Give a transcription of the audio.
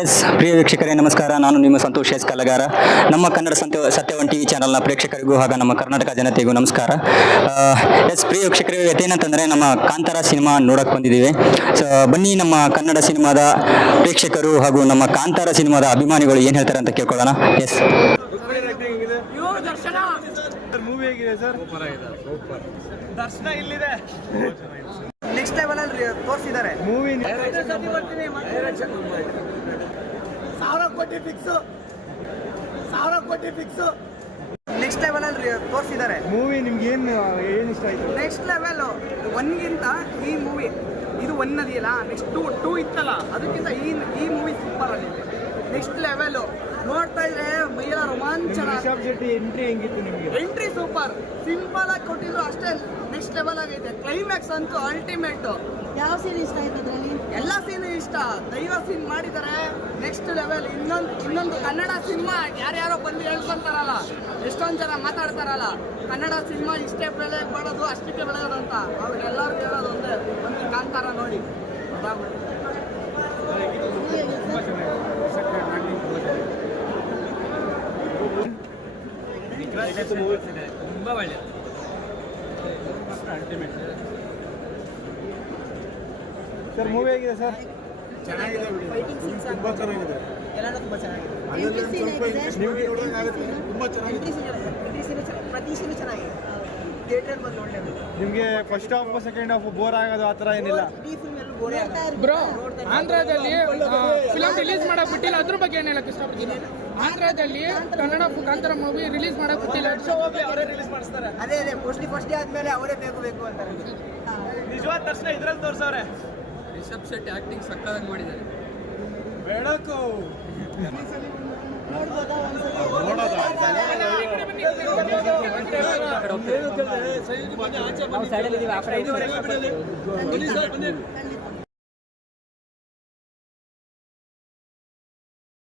S ಪ್ರಿಯ ವೀಕ್ಷಕರೇ ನಮಸ್ಕಾರ. ನಾನು ನಿಮ್ಮ ಸಂತೋಷ್ ಎಸ್ ಕಲಗಾರ. ನಮ್ಮ ಕನ್ನಡ ಸತ್ಯವಾನ್ ಟಿವಿ ಚಾನಲ್ನ ಪ್ರೇಕ್ಷಕರಿಗೂ ಹಾಗೂ ನಮ್ಮ ಕರ್ನಾಟಕ ಜನತೆಗೂ ನಮಸ್ಕಾರ. ಎಸ್ ಪ್ರಿಯ ವೀಕ್ಷಕರೇ, ಇವತ್ತೇನಂತಂದರೆ ನಮ್ಮ ಕಾಂತಾರ ಸಿನಿಮಾ ನೋಡಕ್ಕೆ ಬಂದಿದ್ದೀವಿ. ಸೊ ಬನ್ನಿ ನಮ್ಮ ಕನ್ನಡ ಸಿನಿಮಾದ ಪ್ರೇಕ್ಷಕರು ಹಾಗೂ ನಮ್ಮ ಕಾಂತಾರ ಸಿನಿಮಾದ ಅಭಿಮಾನಿಗಳು ಏನು ಹೇಳ್ತಾರೆ ಅಂತ ಕೇಳ್ಕೊಳ್ಳೋಣ. ಎಸ್ ಮೂವಿ ಹೇಗಿದೆ ಸರ್? ದರ್ಶನ ಇಲ್ಲಿದೆ, ನೆಕ್ಸ್ಟ್ ಲೆವೆಲ್ ಅಲ್ಲಿ ತೋರಿಸಿದ್ದಾರೆ ಮೂವಿ. 1000 ಕೋಟಿ ಫಿಕ್ಸ್ ನೆಕ್ಸ್ಟ್ ಲೆವೆಲ್ ಅಲ್ಲಿ ತೋರಿಸಿದ್ದಾರೆ ಮೂವಿ. ನಿಮ್ಗೆ ಏನು ಇಷ್ಟ ಆಯ್ತು? ನೆಕ್ಸ್ಟ್ ಲೆವೆಲ್ ಒನ್ಗಿಂತ ಈ ಮೂವಿ ಇದು ಒನ್ ಅದೆಯಲ್ಲ, ನೆಕ್ಸ್ಟ್ ಟೂ ಇತ್ತಲ್ಲ, ಅದಕ್ಕಿಂತ ಈ ಮೂವಿ ಸೂಪರ್ ಆಗಿದೆ. ನೆಕ್ಸ್ಟ್ ಲೆವೆಲ್ ನೋಡ್ತಾ ಇದ್ರೆ ಮೈಯೆಲ್ಲ ರೋಮಾಂಚನ. ಎಂಟ್ರಿ ಹೆಂಗಿತ್ತು ನಿಮಗೆ? ಎಂಟ್ರಿ ಸೂಪರ್, ಸಿಂಪಲ್ ಆಗಿ ಕೊಟ್ಟಿದ್ರು ಅಷ್ಟೇ, ನೆಕ್ಸ್ಟ್ ಲೆವೆಲ್ ಆಗೈತೆ. ಕ್ಲೈಮ್ಯಾಕ್ಸ್ ಅಂತೂ ಅಲ್ಟಿಮೇಟ್. ಯಾವ ಸೀನ್ ಇಷ್ಟ ಆಯ್ತು ಅದರಲ್ಲಿ? ಎಲ್ಲ ಸೀನು ಇಷ್ಟ. ದೈವ ಸೀನ್ ಮಾಡಿದ್ದಾರೆ, ನೆಕ್ಸ್ಟ್ ಲೆವೆಲ್. ಇನ್ನೊಂದು ಕನ್ನಡ ಸಿನಿಮಾ ಯಾರ್ಯಾರೋ ಬಂದು ಹೇಳ್ಕೊಂತಾರಲ್ಲ, ಎಷ್ಟೊಂದು ಜನ ಮಾತಾಡ್ತಾರಲ್ಲ, ಕನ್ನಡ ಸಿನಿಮಾ ಇಷ್ಟೇ ಬೆಲೆ ಮಾಡೋದು ಅಷ್ಟಕ್ಕೆ ಬೆಳೆಯೋದು ಅಂತ. ಅವ್ರಿಗೆಲ್ಲರಿಗೂ ಹೇಳೋದು ಒಂದೇ, ಒಂದು ಕಾಂತಾರ ನೋಡಿ. ತುಂಬಾ ಒಳ್ಳೆ ಸರ್. ಮೂವಿ ಹೇಗಿದೆ ಸರ್? ಚೆನ್ನಾಗಿದೆ, ತುಂಬಾ ಚೆನ್ನಾಗಿದೆ. ಎಲ್ಲರೂ ತುಂಬಾ ಚೆನ್ನಾಗಿದೆ. ಪ್ರತಿ ಸೀನು ಚೆನ್ನಾಗಿದೆ. ಥಿಯೇಟರ್ ಬಂದು ನೋಡಲೇಬೇಕು. ನಿಮಗೆ first half second half bore ಆಗೋದು ಆ ಥರ ಏನಿಲ್ಲ ಬ್ರೋ. ಆಂಧ್ರದಲ್ಲಿ ಫಿಲಮ್ ರಿಲೀಸ್ ಮಾಡಕ್ ಬಿಟ್ಟಿಲ್ಲ, ಅದ್ರ ಬಗ್ಗೆ ಏನು ಹೇಳಕ್ ಇಷ್ಟಪಡ್ತೀನಿ. ಆಂಧ್ರದಲ್ಲಿ ಕನ್ನಡ ಕಾಂತಾರ ಮೂವಿ ರಿಲೀಸ್ ಮಾಡಕ್ ಬಿಟ್ಟಿಲ್ಲ, ಅವರೇ ರಿಲೀಸ್ ಮಾಡಿಸ್ತಾರೆ. ಅದೇ ಮೋಸ್ಟ್ಲಿ ಫಸ್ಟ್ ಆದ್ಮೇಲೆ ಅವರೇ ಬೇಕು ಅಂತಾರೆ. ನಿಜವಾದ ದರ್ಶನ ಇದ್ರಲ್ಲಿ ತೋರ್ಸವ್ರೆ. ರಿಷಬ್ ಶೆಟ್ಟಿ ಆಕ್ಟಿಂಗ್ ಸಕ್ಕತ್ತಾಗಿ ಮಾಡಿದ್ದಾರೆ. ಬೆಳಕು ಖಂಡಿತ